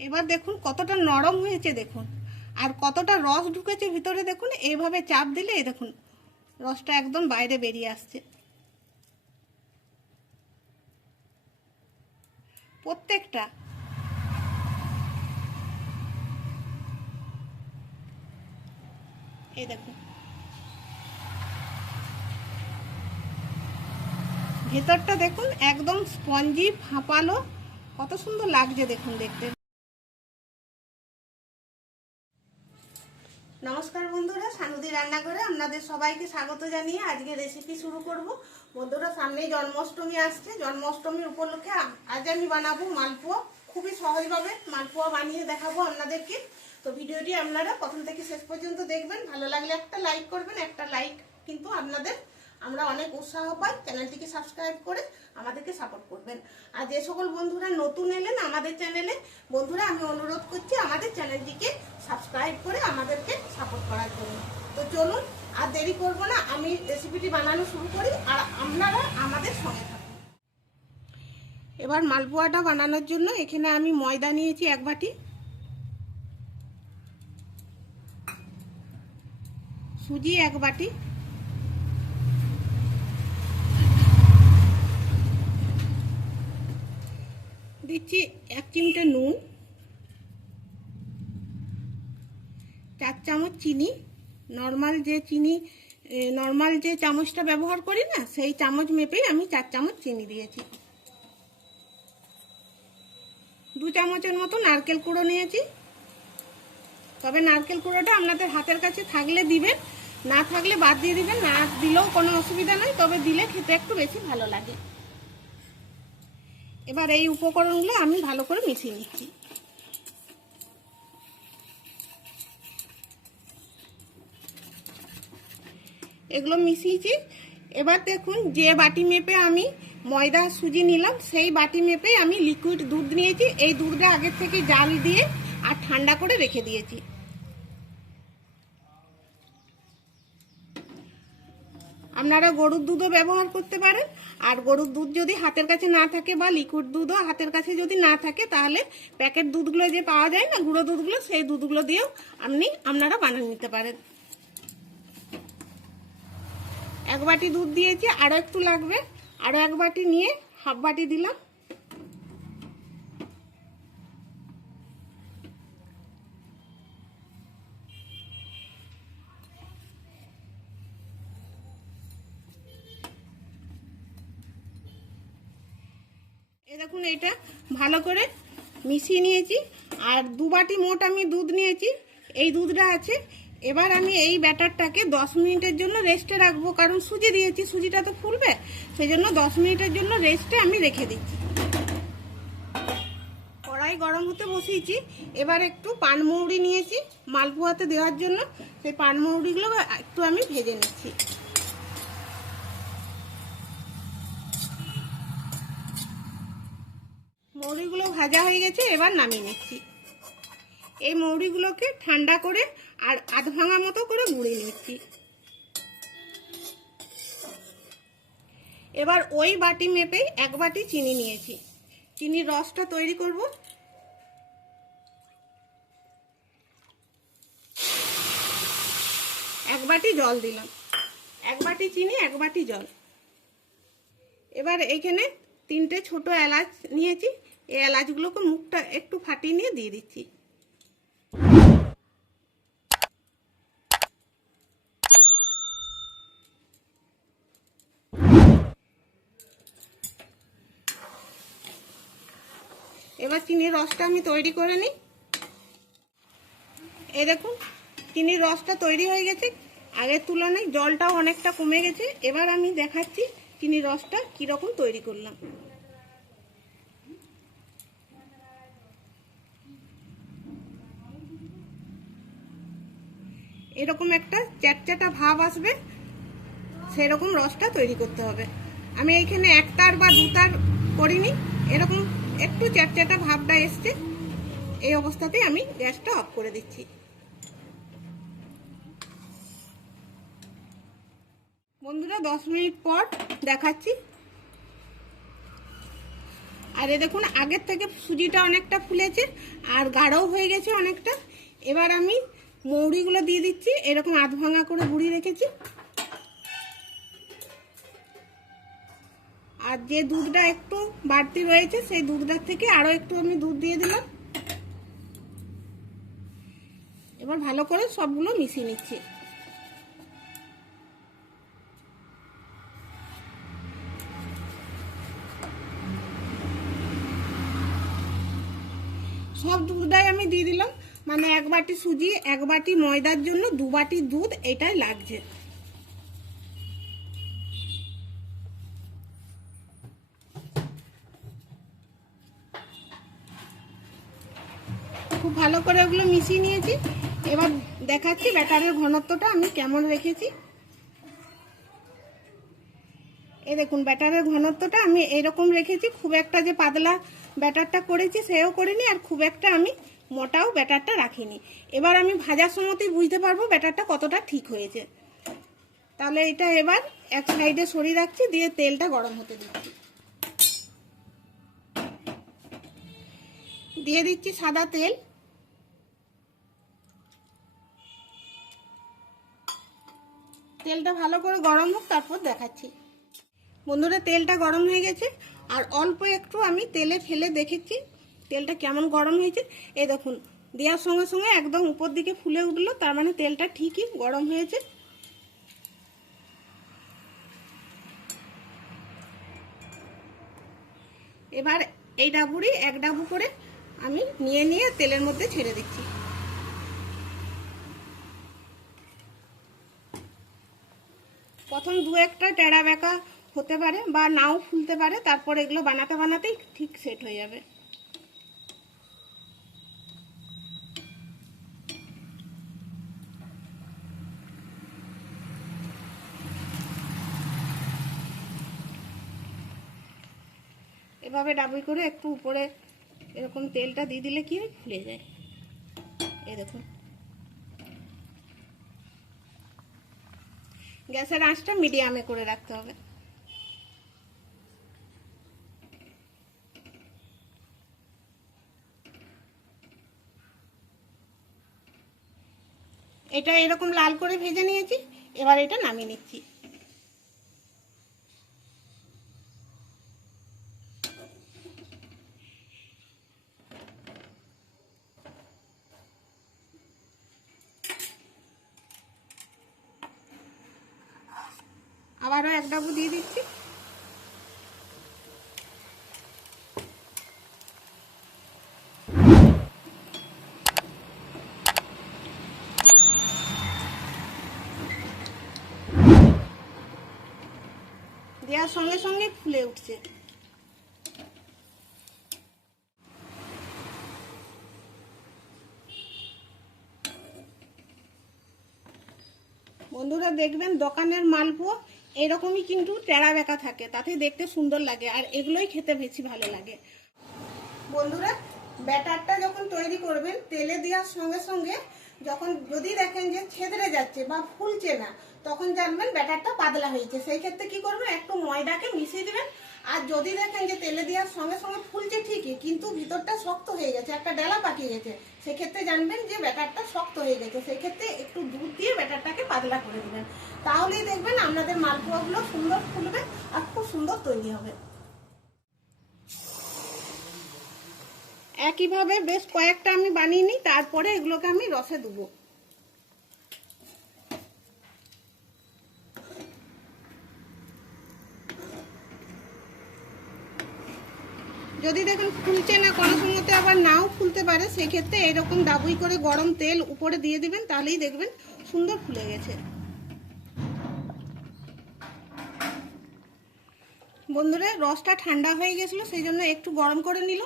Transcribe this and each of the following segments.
এবার দেখুন কতটা নরম হয়েছে, দেখুন। আর কতটা রস ঢুকেছে ভিতরে, দেখুন। এইভাবে চাপ দিলে দেখুন, রসটা একদম বাইরে বেরিয়ে আসছে। প্রত্যেকটা এই দেখুন। ভেতরটা দেখুন, একদম স্পঞ্জি ফাঁপালো কত সুন্দর লাগছে, দেখুন দেখতে। নমস্কার বন্ধুরা, সানুদি রান্নাঘরে আপনাদের সবাইকে স্বাগত জানিয়ে আজকে রেসিপি শুরু করব। বন্ধুরা সামনেই জন্মাষ্টমী আসছে। জন্মাষ্টমীর উপলক্ষে আজ আমি বানাবো মালপোয়া। খুবই সহজভাবে মালপোয়া বানিয়ে দেখাবো আপনাদেরকে। তো ভিডিওটি আপনারা প্রথম থেকে শেষ পর্যন্ত দেখবেন। ভালো লাগলে একটা লাইক করবেন, একটা লাইক কিন্তু আপনাদের আমরা অনেক উৎসাহ পাই চ্যানেলটিকে সাবস্ক্রাইব করে আমাদেরকে সাপোর্ট করবেন। আর যে সকল বন্ধুরা নতুন এলেন আমাদের চ্যানেলে, বন্ধুরা, আমি অনুরোধ করছি আমাদের চ্যানেলটিকে সাবস্ক্রাইব করে আমাদেরকে সাপোর্ট করার জন্য। তো চলুন, আর দেরি করব না, আমি রেসিপিটি বানানো শুরু করি, আর আপনারা আমাদের সঙ্গে থাকুন। এবার মালপোয়াটা বানানোর জন্য এখানে আমি ময়দা নিয়েছি এক বাটি। সুজি এক বাটি। দিচ্ছি এক চিমটে নুন, চার চামচ চিনি নর্মাল যে চিনি নর্মাল যে চামচটা ব্যবহার করি না, সেই চামচ মেপেই আমি চার চামচ চিনি দিয়েছি। দু চামচের মতো নারকেল কুড়ো নিয়েছি। তবে নারকেল কুড়োটা আপনাদের হাতের কাছে থাকলে দিবেন, না থাকলে বাদ দিয়ে দিবেন, না দিলেও কোনো অসুবিধা নয় তবে দিলে খেতে একটু বেশি ভালো লাগে। এবার এই উপকরণগুলো আমি ভালো করে মিশিয়ে নিচ্ছি। এগুলো মিশিয়েছি। এবার দেখুন, যে বাটি মেপে আমি ময়দা সুজি নিলাম, সেই বাটি মেপে আমি লিকুইড দুধ নিয়েছি। এই দুধটা আগের থেকে জাল দিয়ে আর ঠান্ডা করে রেখে দিয়েছি। আপনারা গরুর দুধও ব্যবহার করতে পারেন। আর গরুর দুধ যদি হাতের কাছে না থাকে বা লিকুইড দুধও হাতের কাছে যদি না থাকে, তাহলে প্যাকেট দুধগুলো যে পাওয়া যায় না, গুঁড়ো দুধগুলো, সেই দুধগুলো দিয়েও আপনি আপনারা বানিয়ে নিতে পারেন। এক বাটি দুধ দিয়েছি, আরও একটু লাগবে। আরও এক বাটি নিয়ে হাফ বাটি দিলাম। ভালো করে মিশিয়ে নিয়েছি। আর দু বাটি মোট আমি দুধ নিয়েছি। এই দুধটা আছে। এবার আমি এই ব্যাটারটাকে দশ মিনিটের জন্য রেস্টে রাখব। কারণ সুজি দিয়েছি, সুজিটা তো ফুলবে। সেই জন্য দশ মিনিটের জন্য রেস্টে আমি রেখে দিচ্ছি। কড়াই গরম হতে বসিয়েছি। এবার একটু পানমৌরি নিয়েছি মালপোয়াতে দেওয়ার জন্য। সেই পানমৌরিগুলো একটু আমি ভেজে নিচ্ছি। মৌরিগুলো ভাজা হয়ে গেছে, এবার নামিয়ে নিচ্ছি। এই মৌরিগুলোকে ঠান্ডা করে আর আধ ভাঙা মতো করে গুঁড়ে নিচ্ছি। এবার ওই বাটি মেপেই এক বাটি চিনি নিয়েছি। চিনির রসটা তৈরি করব। এক বাটি জল দিলাম। এক বাটি চিনি, এক বাটি জল। এবার এখানে তিনটে ছোট এলাচ নিয়েছি। এই এলাচগুলোকে মুখটা একটু ফাটিয়ে নিয়ে দিয়ে দিচ্ছি। এবার চিনির রসটা আমি তৈরি করে নিই। এই দেখুন, চিনির রসটা তৈরি হয়ে গেছে। আগের তুলনায় জলটাও অনেকটা কমে গেছে। এবার আমি দেখাচ্ছি চিনির রসটা কীরকম তৈরি করলাম। এরকম একটা চ্যাটচ্যাটা ভাব আসবে, সেরকম রসটা তৈরি করতে হবে। আমি এইখানে একটার বা দুটার করিনি, এরকম একটু চ্যাটচ্যাটা ভাবটা এসছে, এই অবস্থাতে আমি গ্যাসটা অফ করে দিচ্ছি। বন্ধুরা, দশ মিনিট পর দেখাচ্ছি। আর এ দেখুন, আগের থেকে সুজিটা অনেকটা ফুলেছে, আর গাঢ়ও হয়ে গেছে অনেকটা। এবার আমি মৌরিগুলো দিয়ে দিচ্ছি, এরকম আধ ভাঙা করে গুঁড়ি রেখেছি। আর যে দুধটা একটু বাড়তি রয়েছে, সেই দুধটার থেকে আরও একটু আমি দুধ দিয়ে দিলাম। এবার ভালো করে সবগুলো মিশিয়ে নিচ্ছি। সব দুধটাই আমি দিয়ে দিলাম। মানে এক বাটি সুজি, এক বাটি ময়দার জন্য দু বাটি দুধ, এটাই লাগছে। খুব ভালো করে ওগুলো মিশিয়ে নিয়েছি। এবার দেখাচ্ছি ব্যাটারের ঘনত্বটা, আমি কেমন রেখেছি। এ দেখুন, ব্যাটারের ঘনত্বটা আমি এরকম রেখেছি। খুব একটা যে পাতলা ব্যাটারটা করেছি, সেও করিনি, আর খুব একটা আমি মোটাও ব্যাটারটা রাখিনি। এবার আমি ভাজার সময়তেই বুঝতে পারব ব্যাটারটা কতটা ঠিক হয়েছে। তাহলে এটা এবার এক সাইডে সরিয়ে রাখছি, দিয়ে তেলটা গরম হতে দিচ্ছি। দিয়ে দিচ্ছি সাদা তেল। তেলটা ভালো করে গরম হোক, তারপর দেখাচ্ছি। বন্ধুরা, তেলটা গরম হয়ে গেছে, আর অল্প একটু আমি তেলে ফেলে দেখেছি। তেলটা কেমন গরম হয়েছে? এই দেখুন, দেওয়ার সঙ্গে সঙ্গে একদম উপর দিকে ফুলে উঠল, তার মানে তেলটা ঠিকই গরম হয়েছে। এবার এই ডাবুরি এক ডাবু করে আমি নিয়ে নিয়ে তেলের মধ্যে ছেড়ে দিচ্ছি। প্রথম দু একটা টেরা বেঁকা হতে পারে বা নাও ফুলতে পারে, তারপর এগুলো বানাতে বানাতেই ঠিক সেট হয়ে যাবে। এভাবে ডাবুই করে একটু উপরে এরকম তেলটা দিয়ে দিলে কি হয়? ফুলে যায়। এই দেখুন। গ্যাসের আঁচটা মিডিয়ামে করে রাখতে হবে। এটা এরকম লাল করে ভেজে নিয়েছি, এবার এটা নামিয়ে নিচ্ছি। আবারও এক ডাবু দিয়ে দিচ্ছি। দেওয়ার সঙ্গে সঙ্গে ফুলে উঠছে। বন্ধুরা দেখবেন দোকানের মালপো এরকমই কিন্তু টেরা বেঁকা থাকে, তাতে দেখতে সুন্দর লাগে আর এগুলোই খেতে বেশি ভালো লাগে। বন্ধুরা, ব্যাটারটা যখন তৈরি করবেন, তেলে দেওয়ার সঙ্গে সঙ্গে যখন যদি দেখেন যে ছেদরে যাচ্ছে বা ফুলছে না, তখন জানবেন ব্যাটারটা পাতলা হয়েছে। সেই ক্ষেত্রে কি করবেন, একটু ময়দাকে মিশিয়ে দিবেন আর যদি দেখেন যে তেলে দেওয়ার সঙ্গে সঙ্গে ফুলছে ঠিকই, কিন্তু ভিতরটা শক্ত হয়ে গেছে, একটা ডেলা পাকিয়ে গেছে। সেক্ষেত্রে জানবেন যে ব্যাটারটা শক্ত হয়ে গেছে। সেক্ষেত্রে একটু দুধ দিয়ে ব্যাটারটাকে পাতলা করে দেবেন। তাহলেই দেখবেন আপনাদের মালপোয়াগুলো সুন্দর ফুলবে আর খুব সুন্দর তৈরি হবে। একইভাবে বেশ কয়েকটা আমি বানিয়ে নিই, তারপরে এগুলোকে আমি রসে দেবো যদি দেখেন ফুলছে না, কোনো সময়তে আবার নাও ফুলতে পারে, সেক্ষেত্রে এরকম ডাবুই করে গরম তেল উপরে দিয়ে দিবেন, তাহলেই দেখবেন সুন্দর ফুলে গেছে। বন্ধুরা, রসটা ঠান্ডা হয়ে গেছিল, সেই জন্য একটু গরম করে নিল।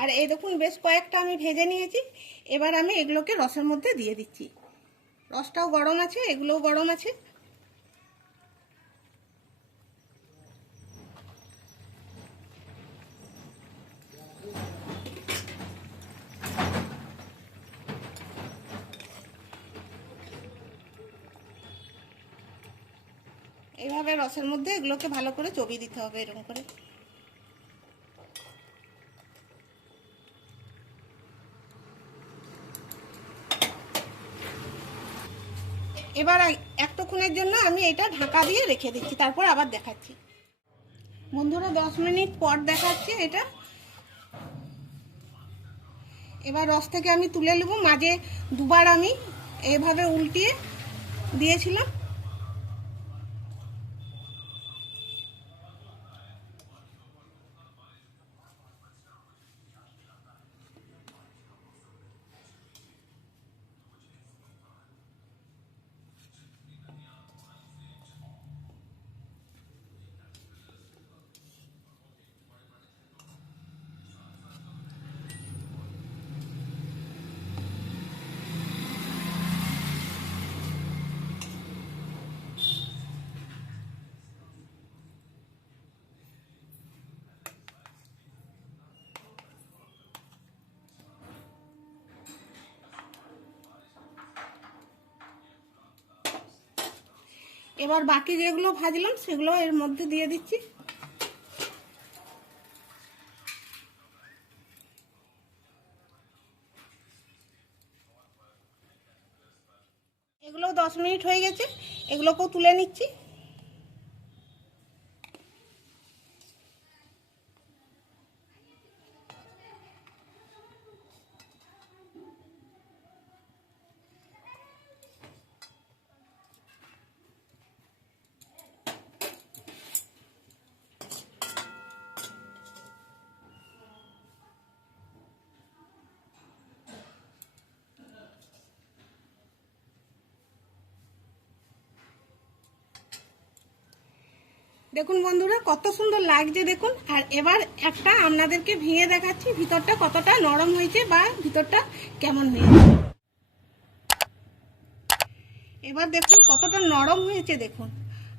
আর এই দেখুন, বেশ কয়েকটা আমি ভেজে নিয়েছি, এবার আমি এগুলোকে রসের মধ্যে দিয়ে দিচ্ছি। রসটাও গরম আছে, এগুলোও গরম আছে। এভাবে রসের মধ্যে এগুলোকে ভালো করে চবি দিতে হবে এরকম করে। এবার একটুক্ষণের জন্য আমি এটা ঢাকা দিয়ে রেখে দিচ্ছি, তারপর আবার দেখাচ্ছি। বন্ধুরা, দশ মিনিট পর দেখাচ্ছি এটা। এবার রস থেকে আমি তুলে নেব। মাঝে দুবার আমি এভাবে উল্টিয়ে দিয়েছিলাম। এবার বাকি যেগুলো ভাজলাম, সেগুলো এর মধ্যে দিয়ে দিচ্ছি। এগুলো দশ মিনিট হয়ে গেছে। এগুলোকেও তুলে নিচ্ছি। দেখুন বন্ধুরা, কত সুন্দর লাগছে দেখুন। আর এবার একটা আপনাদেরকে ভেঙে দেখাচ্ছি, ভিতরটা কতটা নরম হয়েছে বা ভিতরটা কেমন হয়েছে। এবার দেখুন, কতটা নরম হয়েছে দেখুন।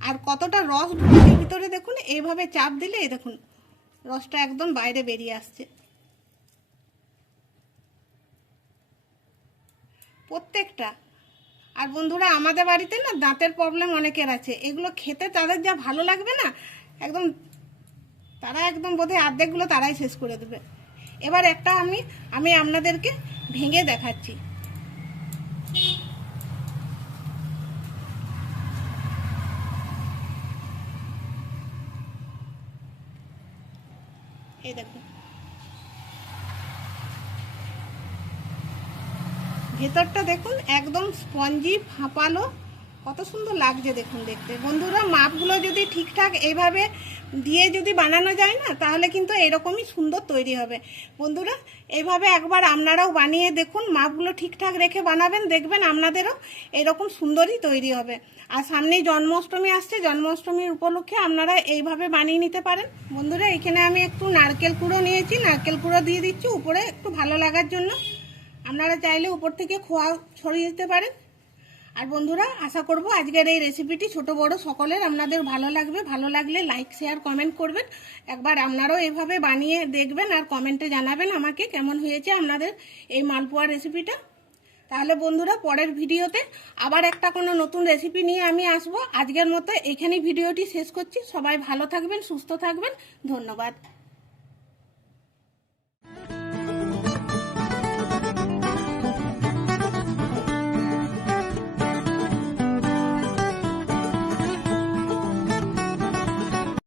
আর কতটা রস ঢুকেছে ভিতরে দেখুন, এইভাবে চাপ দিলে দেখুন, রসটা একদম বাইরে বেরিয়ে আসছে। প্রত্যেকটা আর বন্ধুরা, আমাদের বাড়িতে না দাঁতের প্রবলেম অনেকের আছে। এগুলো খেতে তাদের যা ভালো লাগবে না, একদম তারা একদম বোধহয় অর্ধেকগুলো তারাই শেষ করে দেবে। এবার একটা আমি আমি আপনাদেরকে ভেঙে দেখাচ্ছি। এই দেখুন। ভেতরটা দেখুন, একদম স্পঞ্জি ফাঁপালো কত সুন্দর লাগছে দেখুন দেখতে। বন্ধুরা, মাপগুলো যদি ঠিকঠাক এইভাবে দিয়ে যদি বানানো যায় না, তাহলে কিন্তু এরকমই সুন্দর তৈরি হবে। বন্ধুরা এইভাবে একবার আপনারাও বানিয়ে দেখুন, মাপগুলো ঠিকঠাক রেখে বানাবেন, দেখবেন আপনাদেরও এরকম সুন্দরই তৈরি হবে। আর সামনেই জন্মাষ্টমী আসছে, জন্মাষ্টমীর উপলক্ষে আপনারা এইভাবে বানিয়ে নিতে পারেন। বন্ধুরা, এখানে আমি একটু নারকেল কুড়ো নিয়েছি, নারকেল কুড়ো দিয়ে দিচ্ছি, উপরে একটু ভালো লাগার জন্য। আপনারা চাইলে উপর থেকে খোয়া ছড়িয়ে দিতে পারেন। আর বন্ধুরা, আশা করব আজকের এই রেসিপিটি ছোট বড় সকলের আপনাদের ভালো লাগবে। ভালো লাগলে লাইক, শেয়ার, কমেন্ট করবেন। একবার আপনারাও এভাবে বানিয়ে দেখবেন আর কমেন্টে জানাবেন আমাকে কেমন হয়েছে আপনাদের এই মালপোয়া রেসিপিটা। তাহলে বন্ধুরা, পরের ভিডিওতে আবার একটা কোনো নতুন রেসিপি নিয়ে আমি আসব। আজকের মতো এখানেই ভিডিওটি শেষ করছি। সবাই ভালো থাকবেন, সুস্থ থাকবেন। ধন্যবাদ।